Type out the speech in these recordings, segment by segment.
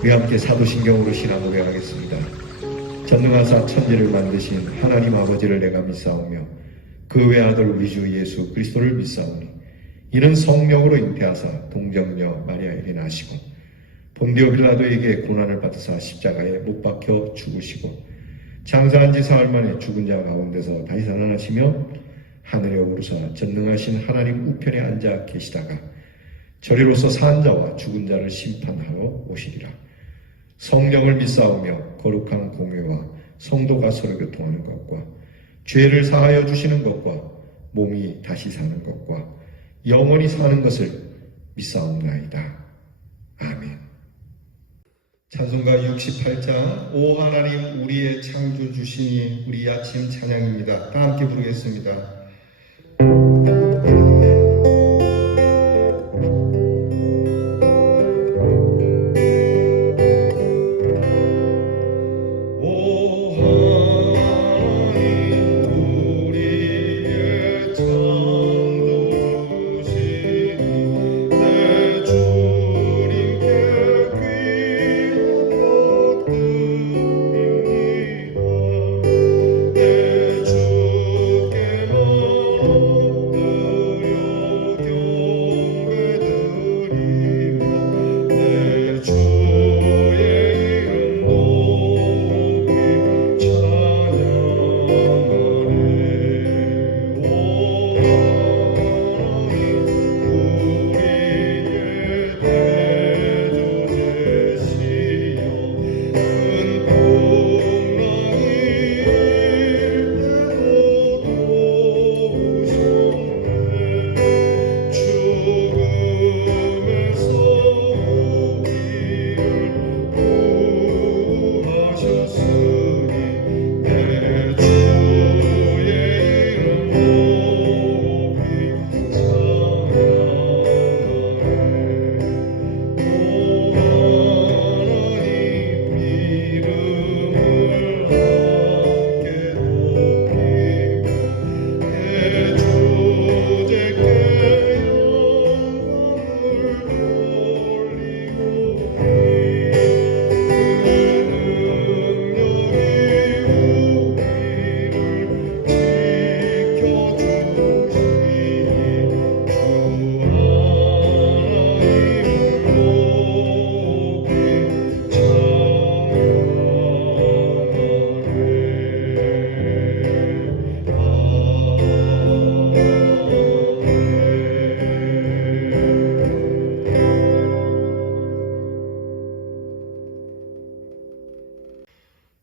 우리 함께 사도신경으로 신앙 고백하겠습니다. 전능하사 천지를 만드신 하나님 아버지를 내가 믿사오며 그 외아들 우리 주 예수 그리스도를 믿사오니 이는 성령으로 잉태하사 동정녀 마리아에게 나시고 본디오 빌라도에게 고난을 받으사 십자가에 못 박혀 죽으시고 장사한 지 사흘 만에 죽은 자 가운데서 다시 살아나시며 하늘에 오르사 전능하신 하나님 우편에 앉아 계시다가 저리로서 산 자와 죽은 자를 심판하러 오시리라. 성령을 믿사오며 거룩한 공회와 성도가 서로 교통하는 것과 죄를 사하여 주시는 것과 몸이 다시 사는 것과 영원히 사는 것을 믿사옵나이다. 아멘. 찬송가 68장 오 하나님 우리의 창조주시니 우리 아침 찬양입니다. 다 함께 부르겠습니다.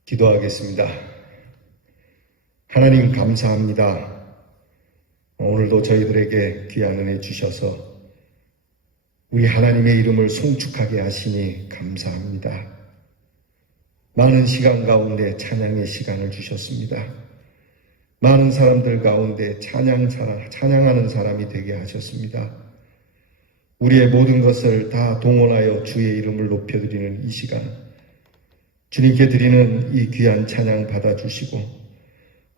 기도하겠습니다. 하나님 감사합니다. 오늘도 저희들에게 귀한 은혜 주셔서 우리 하나님의 이름을 송축하게 하시니 감사합니다. 많은 시간 가운데 찬양의 시간을 주셨습니다. 많은 사람들 가운데 찬양하는 사람이 되게 하셨습니다. 우리의 모든 것을 다 동원하여 주의 이름을 높여드리는 이 시간, 주님께 드리는 이 귀한 찬양 받아주시고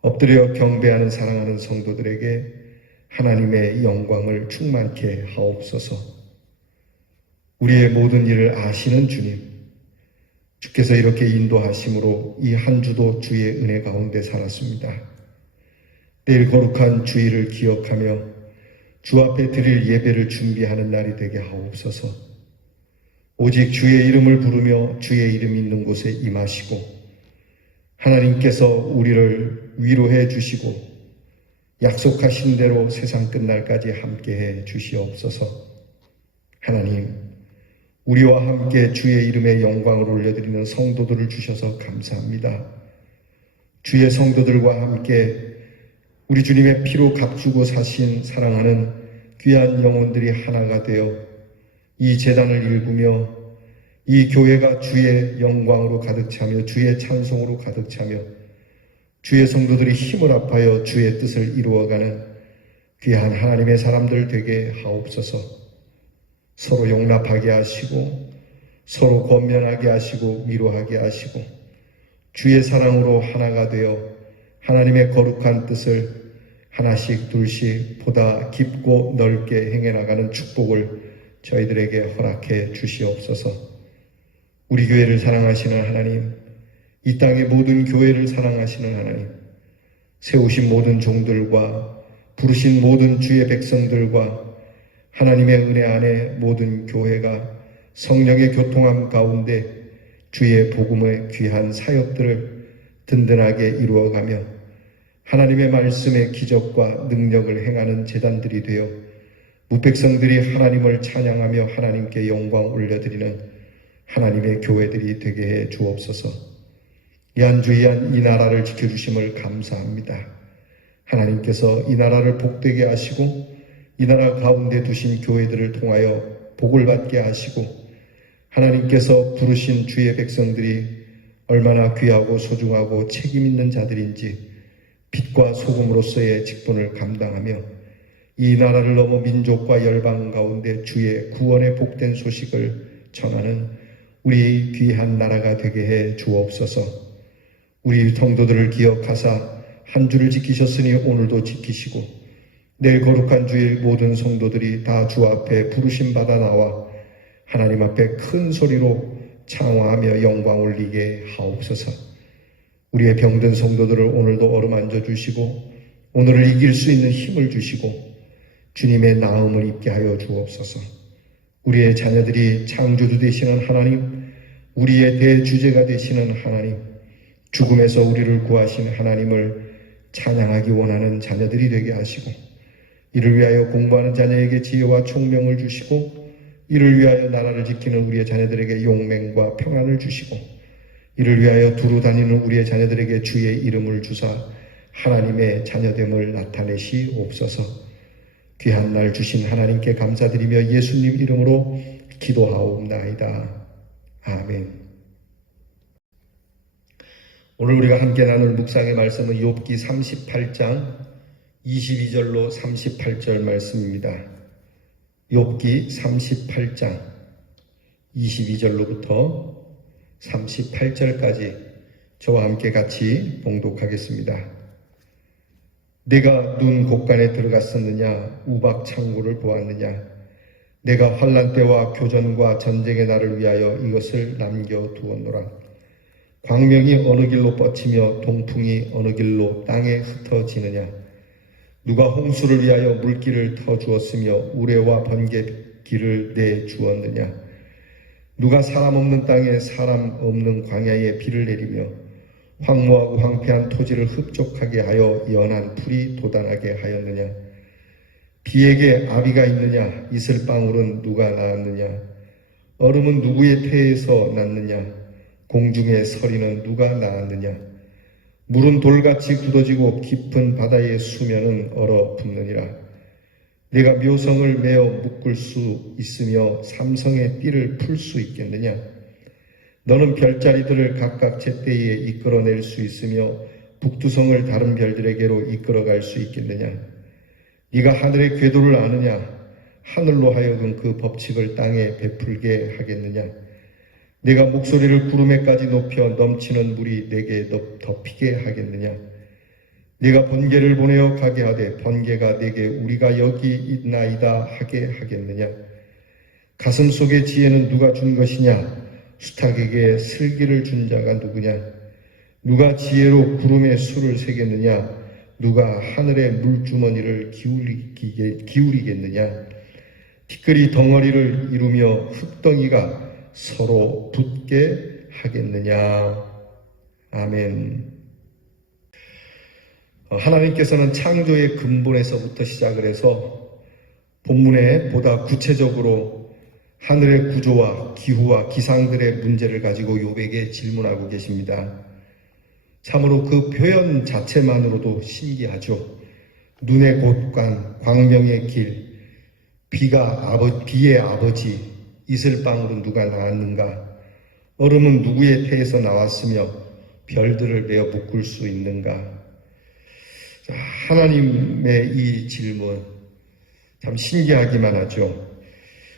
엎드려 경배하는 사랑하는 성도들에게 하나님의 영광을 충만케 하옵소서. 우리의 모든 일을 아시는 주님, 주께서 이렇게 인도하심으로 이 한 주도 주의 은혜 가운데 살았습니다. 내일 거룩한 주일을 기억하며 주 앞에 드릴 예배를 준비하는 날이 되게 하옵소서. 오직 주의 이름을 부르며 주의 이름 있는 곳에 임하시고 하나님께서 우리를 위로해 주시고 약속하신 대로 세상 끝날까지 함께해 주시옵소서. 하나님, 우리와 함께 주의 이름의 영광을 올려드리는 성도들을 주셔서 감사합니다. 주의 성도들과 함께 우리 주님의 피로 값주고 사신 사랑하는 귀한 영혼들이 하나가 되어 이 제단을 일구며 이 교회가 주의 영광으로 가득 차며 주의 찬송으로 가득 차며 주의 성도들이 힘을 합하여 주의 뜻을 이루어가는 귀한 하나님의 사람들 되게 하옵소서. 서로 용납하게 하시고 서로 권면하게 하시고 위로하게 하시고 주의 사랑으로 하나가 되어 하나님의 거룩한 뜻을 하나씩 둘씩 보다 깊고 넓게 행해 나가는 축복을 저희들에게 허락해 주시옵소서. 우리 교회를 사랑하시는 하나님, 이 땅의 모든 교회를 사랑하시는 하나님, 세우신 모든 종들과 부르신 모든 주의 백성들과 하나님의 은혜 안에 모든 교회가 성령의 교통함 가운데 주의 복음의 귀한 사역들을 든든하게 이루어가며 하나님의 말씀의 기적과 능력을 행하는 제단들이 되어 무백성들이 하나님을 찬양하며 하나님께 영광 올려드리는 하나님의 교회들이 되게 해 주옵소서. 이한주의한 이 나라를 지켜주심을 감사합니다. 하나님께서 이 나라를 복되게 하시고 이 나라 가운데 두신 교회들을 통하여 복을 받게 하시고 하나님께서 부르신 주의 백성들이 얼마나 귀하고 소중하고 책임 있는 자들인지 빛과 소금으로서의 직분을 감당하며 이 나라를 넘어 민족과 열방 가운데 주의 구원의 복된 소식을 전하는 우리 귀한 나라가 되게 해 주옵소서. 우리 성도들을 기억하사 한 주를 지키셨으니 오늘도 지키시고 내일 거룩한 주일 모든 성도들이 다 주 앞에 부르심 받아 나와 하나님 앞에 큰 소리로 창화하며 영광 올리게 하옵소서. 우리의 병든 성도들을 오늘도 어루만져 주시고 오늘을 이길 수 있는 힘을 주시고 주님의 나음을 입게 하여 주옵소서. 우리의 자녀들이 창조주 되시는 하나님, 우리의 대주제가 되시는 하나님, 죽음에서 우리를 구하신 하나님을 찬양하기 원하는 자녀들이 되게 하시고 이를 위하여 공부하는 자녀에게 지혜와 총명을 주시고 이를 위하여 나라를 지키는 우리의 자녀들에게 용맹과 평안을 주시고 이를 위하여 두루 다니는 우리의 자녀들에게 주의 이름을 주사 하나님의 자녀됨을 나타내시옵소서. 귀한 날 주신 하나님께 감사드리며 예수님 이름으로 기도하옵나이다. 아멘. 오늘 우리가 함께 나눌 묵상의 말씀은 욥기 38장 22절로 38절 말씀입니다. 욥기 38장 22절로부터 38절까지 저와 함께 같이 봉독하겠습니다. 내가 눈 곳간에 들어갔었느냐 우박 창고를 보았느냐 내가 환난 때와 교전과 전쟁의 날을 위하여 이것을 남겨두었노라. 광명이 어느 길로 뻗치며 동풍이 어느 길로 땅에 흩어지느냐 누가 홍수를 위하여 물길을 터주었으며 우레와 번개길을 내주었느냐 누가 사람 없는 땅에 사람 없는 광야에 비를 내리며 황무하고 황폐한 토지를 흡족하게 하여 연한 풀이 돋아나게 하였느냐 비에게 아비가 있느냐 이슬방울은 누가 낳았느냐 얼음은 누구의 태에서 났느냐 공중의 서리는 누가 낳았느냐 물은 돌같이 굳어지고 깊은 바다의 수면은 얼어붙느니라. 내가 묘성을 메어 묶을 수 있으며 삼성의 띠를 풀 수 있겠느냐 너는 별자리들을 각각 제때에 이끌어낼 수 있으며 북두성을 다른 별들에게로 이끌어갈 수 있겠느냐 네가 하늘의 궤도를 아느냐 하늘로 하여금 그 법칙을 땅에 베풀게 하겠느냐 내가 목소리를 구름에까지 높여 넘치는 물이 내게 덮이게 하겠느냐 네가 번개를 보내어 가게 하되 번개가 내게 우리가 여기 있나이다 하게 하겠느냐 가슴 속의 지혜는 누가 준 것이냐 수탉에게 슬기를 준 자가 누구냐 누가 지혜로 구름에 수를 세겠느냐 누가 하늘의 물주머니를 기울이겠느냐 티끌이 덩어리를 이루며 흙덩이가 서로 붙게 하겠느냐. 아멘. 하나님께서는 창조의 근본에서부터 시작을 해서 본문에 보다 구체적으로 하늘의 구조와 기후와 기상들의 문제를 가지고 욥에게 질문하고 계십니다. 참으로 그 표현 자체만으로도 신기하죠. 눈의 곳간, 광명의 길, 비의 아버지, 이슬방울은 누가 낳았는가? 얼음은 누구의 태에서 나왔으며 별들을 내어 묶을 수 있는가? 하나님의 이 질문 참 신기하기만 하죠.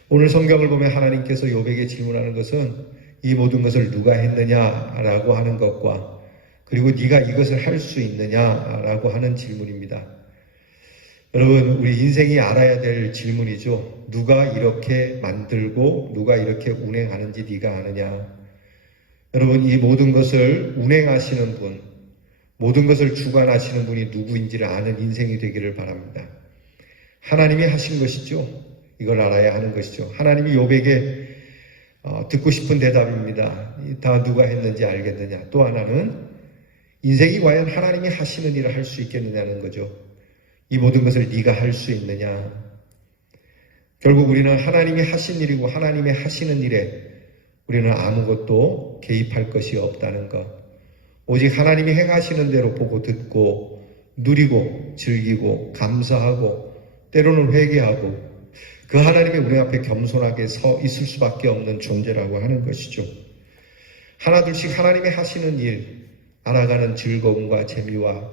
오늘 성경을 보면 하나님께서 욥에게 질문하는 것은 이 모든 것을 누가 했느냐라고 하는 것과 그리고 네가 이것을 할 수 있느냐라고 하는 질문입니다. 여러분, 우리 인생이 알아야 될 질문이죠. 누가 이렇게 만들고 누가 이렇게 운행하는지 네가 아느냐? 여러분, 이 모든 것을 운행하시는 분, 모든 것을 주관하시는 분이 누구인지를 아는 인생이 되기를 바랍니다. 하나님이 하신 것이죠. 이걸 알아야 하는 것이죠. 하나님이 욥에게 듣고 싶은 대답입니다. 다 누가 했는지 알겠느냐. 또 하나는 인생이 과연 하나님이 하시는 일을 할 수 있겠느냐는 거죠. 이 모든 것을 네가 할 수 있느냐. 결국 우리는 하나님이 하신 일이고 하나님이 하시는 일에 우리는 아무것도 개입할 것이 없다는 것. 오직 하나님이 행하시는 대로 보고 듣고 누리고 즐기고 감사하고 때로는 회개하고 그 하나님의 우리 앞에 겸손하게 서 있을 수밖에 없는 존재라고 하는 것이죠. 하나둘씩 하나님이 하시는 일, 알아가는 즐거움과 재미와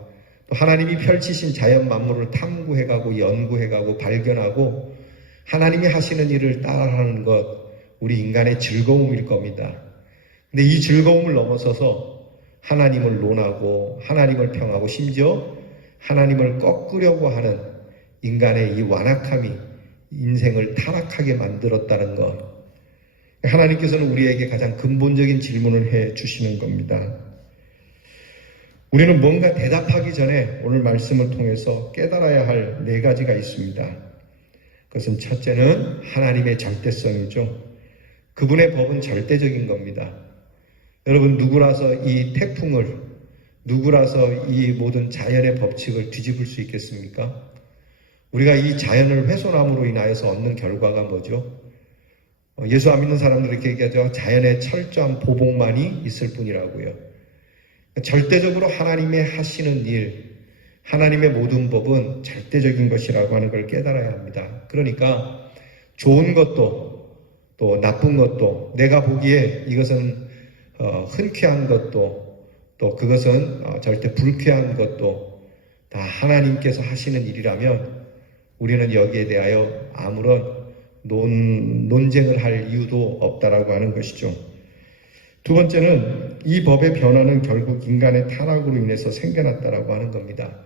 또 하나님이 펼치신 자연 만물을 탐구해가고 연구해가고 발견하고 하나님이 하시는 일을 따라하는 것, 우리 인간의 즐거움일 겁니다. 근데 이 즐거움을 넘어서서 하나님을 논하고 하나님을 평하고 심지어 하나님을 꺾으려고 하는 인간의 이 완악함이 인생을 타락하게 만들었다는 것. 하나님께서는 우리에게 가장 근본적인 질문을 해 주시는 겁니다. 우리는 뭔가 대답하기 전에 오늘 말씀을 통해서 깨달아야 할 4가지가 있습니다. 그것은 첫째는 하나님의 절대성이죠. 그분의 법은 절대적인 겁니다. 여러분, 누구라서 이 태풍을, 누구라서 이 모든 자연의 법칙을 뒤집을 수 있겠습니까? 우리가 이 자연을 훼손함으로 인하여서 얻는 결과가 뭐죠? 예수 안 믿는 사람들이 이렇게 얘기하죠. 자연의 철저한 보복만이 있을 뿐이라고요. 절대적으로 하나님의 하시는 일, 하나님의 모든 법은 절대적인 것이라고 하는 걸 깨달아야 합니다. 그러니까 좋은 것도 또 나쁜 것도 내가 보기에 이것은 흔쾌한 것도 또 그것은 절대 불쾌한 것도 다 하나님께서 하시는 일이라면 우리는 여기에 대하여 아무런 논쟁을 할 이유도 없다라고 하는 것이죠. 두 번째는 이 법의 변화는 결국 인간의 타락으로 인해서 생겨났다라고 하는 겁니다.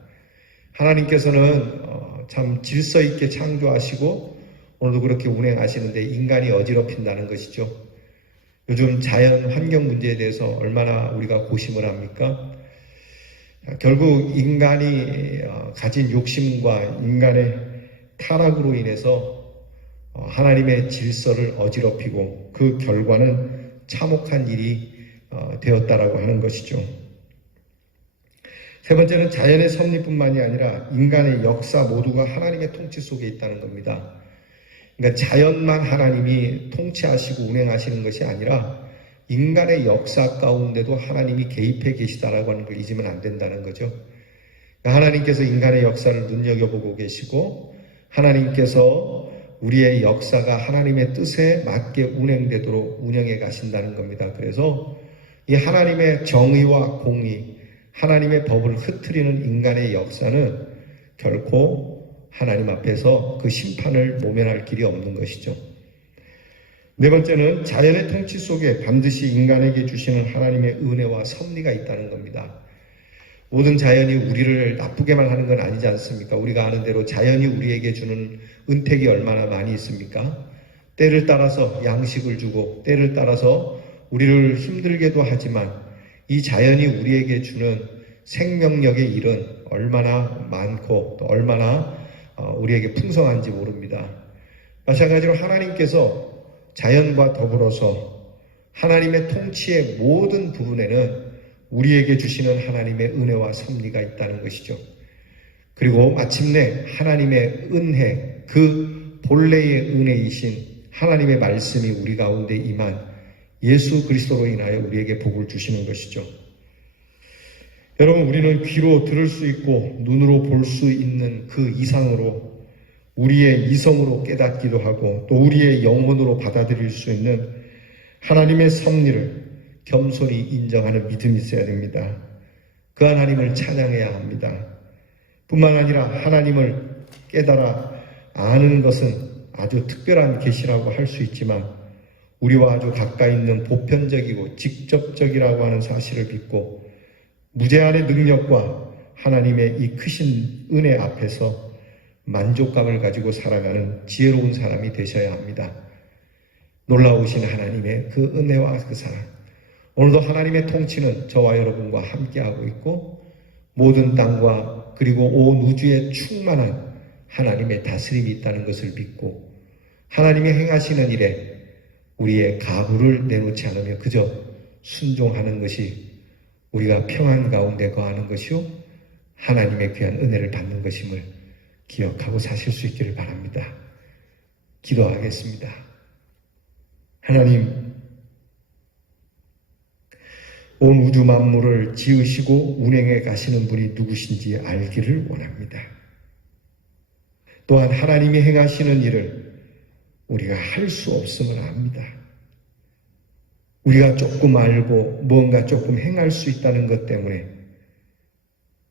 하나님께서는 참 질서 있게 창조하시고 오늘도 그렇게 운행하시는데 인간이 어지럽힌다는 것이죠. 요즘 자연 환경 문제에 대해서 얼마나 우리가 고심을 합니까? 결국 인간이 가진 욕심과 인간의 타락으로 인해서 하나님의 질서를 어지럽히고 그 결과는 참혹한 일이 되었다라고 하는 것이죠. 세 번째는 자연의 섭리뿐만이 아니라 인간의 역사 모두가 하나님의 통치 속에 있다는 겁니다. 그러니까 자연만 하나님이 통치하시고 운행하시는 것이 아니라 인간의 역사 가운데도 하나님이 개입해 계시다라고 하는 걸 잊으면 안 된다는 거죠. 그러니까 하나님께서 인간의 역사를 눈여겨보고 계시고 하나님께서 우리의 역사가 하나님의 뜻에 맞게 운행되도록 운영해 가신다는 겁니다. 그래서 이 하나님의 정의와 공의, 하나님의 법을 흐트리는 인간의 역사는 결코 하나님 앞에서 그 심판을 모면할 길이 없는 것이죠. 네 번째는 자연의 통치 속에 반드시 인간에게 주시는 하나님의 은혜와 섭리가 있다는 겁니다. 모든 자연이 우리를 나쁘게만 하는 건 아니지 않습니까? 우리가 아는 대로 자연이 우리에게 주는 은택이 얼마나 많이 있습니까? 때를 따라서 양식을 주고 때를 따라서 우리를 힘들게도 하지만 이 자연이 우리에게 주는 생명력의 일은 얼마나 많고 또 얼마나 우리에게 풍성한지 모릅니다. 마찬가지로 하나님께서 자연과 더불어서 하나님의 통치의 모든 부분에는 우리에게 주시는 하나님의 은혜와 섭리가 있다는 것이죠. 그리고 마침내 하나님의 은혜, 그 본래의 은혜이신 하나님의 말씀이 우리 가운데 임한 예수 그리스도로 인하여 우리에게 복을 주시는 것이죠. 여러분, 우리는 귀로 들을 수 있고 눈으로 볼 수 있는 그 이상으로 우리의 이성으로 깨닫기도 하고 또 우리의 영혼으로 받아들일 수 있는 하나님의 섭리를 겸손히 인정하는 믿음이 있어야 됩니다. 그 하나님을 찬양해야 합니다. 뿐만 아니라 하나님을 깨달아 아는 것은 아주 특별한 계시라고 할 수 있지만 우리와 아주 가까이 있는 보편적이고 직접적이라고 하는 사실을 믿고 무제한의 능력과 하나님의 이 크신 은혜 앞에서 만족감을 가지고 살아가는 지혜로운 사람이 되셔야 합니다. 놀라우신 하나님의 그 은혜와 그 사랑, 오늘도 하나님의 통치는 저와 여러분과 함께하고 있고 모든 땅과 그리고 온 우주에 충만한 하나님의 다스림이 있다는 것을 믿고 하나님이 행하시는 일에 우리의 가부를 내놓지 않으며 그저 순종하는 것이 우리가 평안 가운데 거하는 것이요 하나님의 귀한 은혜를 받는 것임을 기억하고 사실 수 있기를 바랍니다. 기도하겠습니다. 하나님, 온 우주 만물을 지으시고 운행해 가시는 분이 누구신지 알기를 원합니다. 또한 하나님이 행하시는 일을 우리가 할 수 없음을 압니다. 우리가 조금 알고 뭔가 조금 행할 수 있다는 것 때문에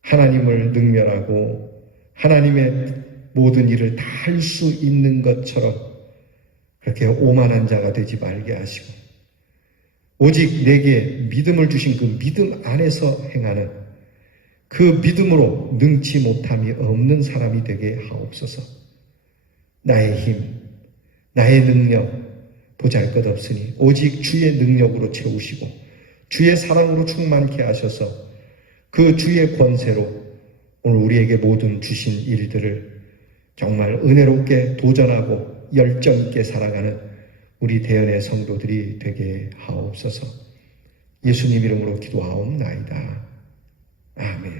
하나님을 능멸하고 하나님의 모든 일을 다 할 수 있는 것처럼 그렇게 오만한 자가 되지 말게 하시고 오직 내게 믿음을 주신 그 믿음 안에서 행하는 그 믿음으로 능치 못함이 없는 사람이 되게 하옵소서. 나의 힘, 나의 능력 보잘것없으니 오직 주의 능력으로 채우시고 주의 사랑으로 충만케 하셔서 그 주의 권세로 오늘 우리에게 모든 주신 일들을 정말 은혜롭게 도전하고 열정 있게 살아가는 우리 대연의 성도들이 되게 하옵소서. 예수님 이름으로 기도하옵나이다. 아멘.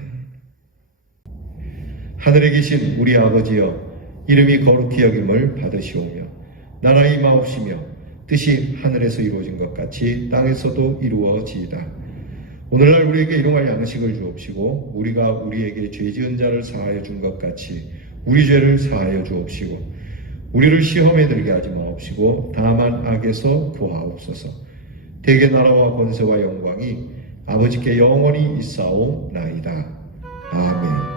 하늘에 계신 우리 아버지여, 이름이 거룩히 여김을 받으시오며 나라가 임하옵시며 뜻이 하늘에서 이루어진 것 같이 땅에서도 이루어지이다. 오늘날 우리에게 일용할 양식을 주옵시고 우리가 우리에게 죄 지은 자를 사하여 준 것 같이 우리 죄를 사하여 주옵시고 우리를 시험에 들게 하지 마옵시고 다만 악에서 구하옵소서. 대개 나라와 권세와 영광이 아버지께 영원히 있사오나이다. 아멘.